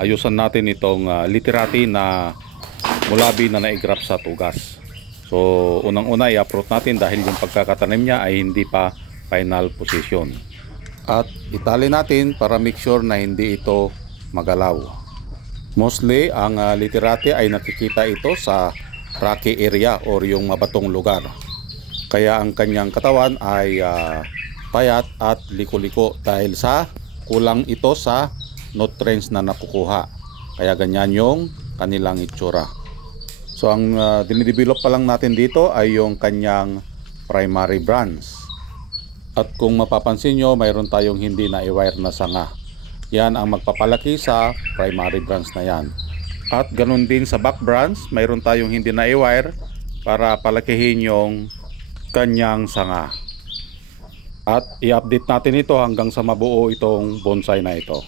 ayusan natin itong literati na mulabi na naigrap sa tugas. So unang-una i-uproot natin dahil yung pagkakatanim niya ay hindi pa final position. At itali natin para make sure na hindi ito magalaw. Mostly ang literati ay nakikita ito sa rocky area or yung mabatong lugar. Kaya ang kanyang katawan ay payat at liko-liko dahil sa kulang ito sa nutrients na nakukuha. Kaya ganyan yung kanilang itsura. So ang dinidevelop pa lang natin dito ay yung kanyang primary branch. At kung mapapansin nyo, mayroon tayong hindi na i-wire na sanga. Yan ang magpapalaki sa primary branch na yan. At ganun din sa back branch, mayroon tayong hindi na i-wire para palakihin yung kanyang sanga. At i-update natin ito hanggang sa mabuo itong bonsai na ito.